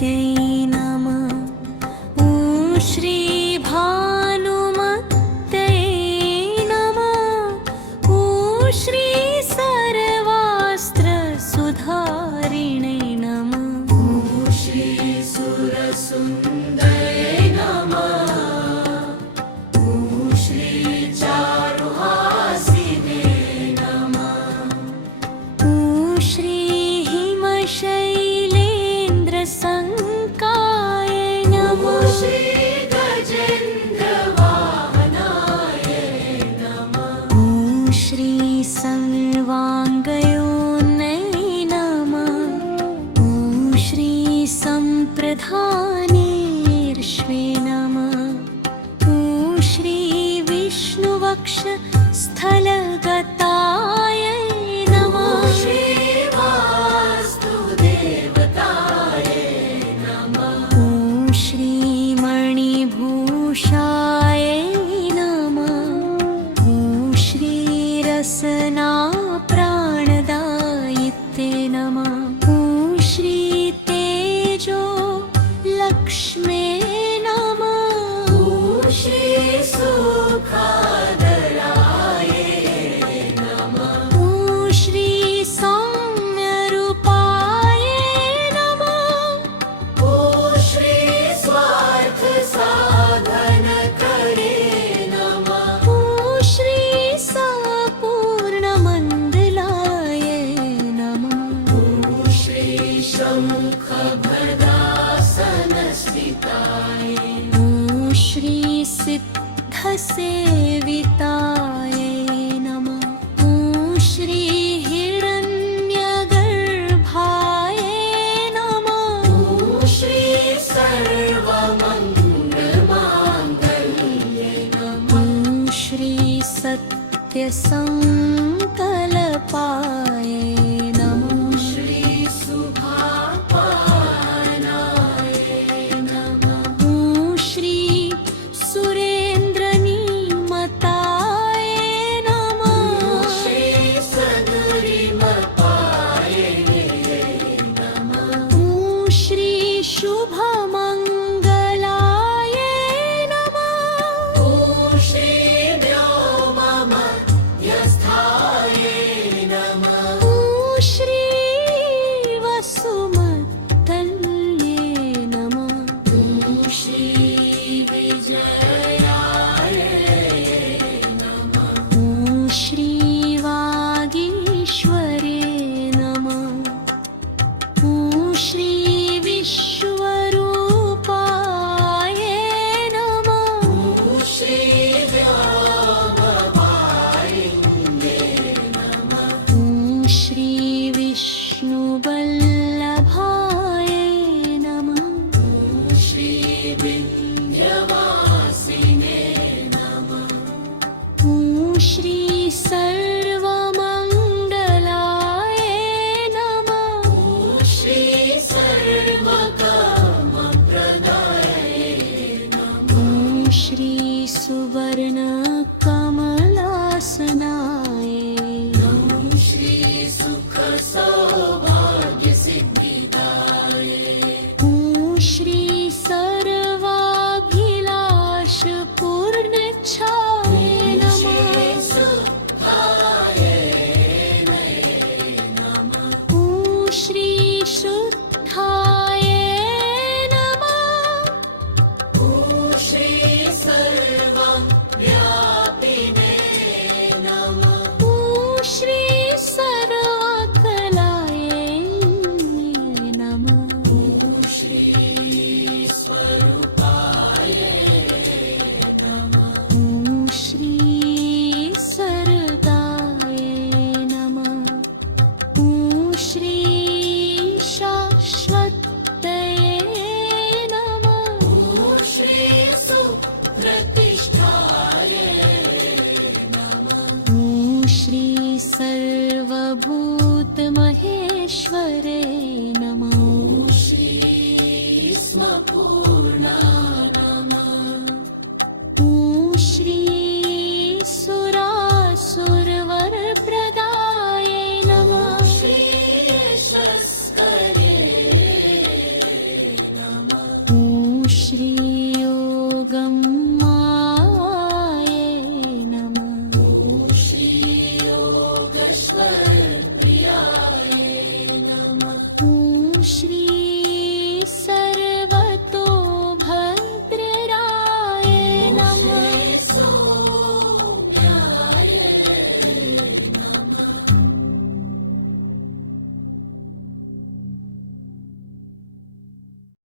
नमः। ॐ श्री भानुमत्यै नमः। ॐ श्री सर्वास्त्रसुधारिणे नमः। ॐ श्री सुरसुन्दरै नमः। ॐ श्री चारुहासिने नमः। ॐ श्री हिमशैलेन्द्रसङ्काय नमः। श्री गजेन्द्रवाहनाय नमः। ॐ श्री सर्वाङ्गयोन्नये नमः। ॐ श्री सम्प्रधानेर्ष्वे नमः। ॐ श्री विष्णुवक्षस्थलगताय नमः। श्री वास्तुदेवताय नमः। ॐ श्री मणिभूषाय नमः। ॐ श्री रसनाप्राणदायित्वे नमः। ॐ श्री तेजो लक्ष्मे नमः। ॐ श्री सुखादराय नमः। ॐ श्री सौम्यरूपाय नमः। ॐ श्री स्वार्थसाधनकरे नमः। ॐ श्री सपूर्णमण्डलाय नमः। ॐ श्री शङ्खभदासनस्थिताय। ॐ श्री सिद्धसेविताय नमः। ॐ श्री हिरण्यगर्भाय नमः। ॐ श्री सर्वमङ्गलमाङ्गल्ये नमः। ॐ श्री सत्यसङ्कल्पाय नमः। श्री शुभापानाय नमः। ॐ श्री सुरेन्द्रनीमताय नमः। श्री सदुरिमपाय नमः। ॐ श्री शुभमङ्गलाय नमः। ॐ श्री व्योममध्यस्थाय नमः। ॐ श्री वसुमतल्ये नमः। ॐ श्री विजयाय नमः। ॐ श्री वागीश्वरे नमः। ॐ श्री विश्वरूपाय नमः। ॐ श्री व्योमपायिन्ये नमः। ॐ श्री विष्णुवल्लभाय नमः। ॐ श्री विन्ध्यवासिने नमः। ॐ श्री सर्वमङ्गलाय नमः। ॐ श्री सर्वकामप्रदाय नमः। ॐ श्री सुवर्णकमलासनाय नमः। ॐ श्री सुखसौभाग्यसिद्धिदाय। ॐ श्री सर्वाभिलाषपूर्णच्छाय नमः। ॐ श्री शुद्धाय नमः। ॐ श्री सर्वं व्यापिने नमः। ॐ श्री सर्वकलाय नमः। ॐ श्री स्वरूपाय नमः। ॐ श्री सरदाय नमः। ॐ श्री शाश्वतये नमः। ॐ श्री सुप्रतिष्ठाय नमः। ॐ श्री सर्वभूतमहेश्वरे नमः। ॐ श्री स्मभू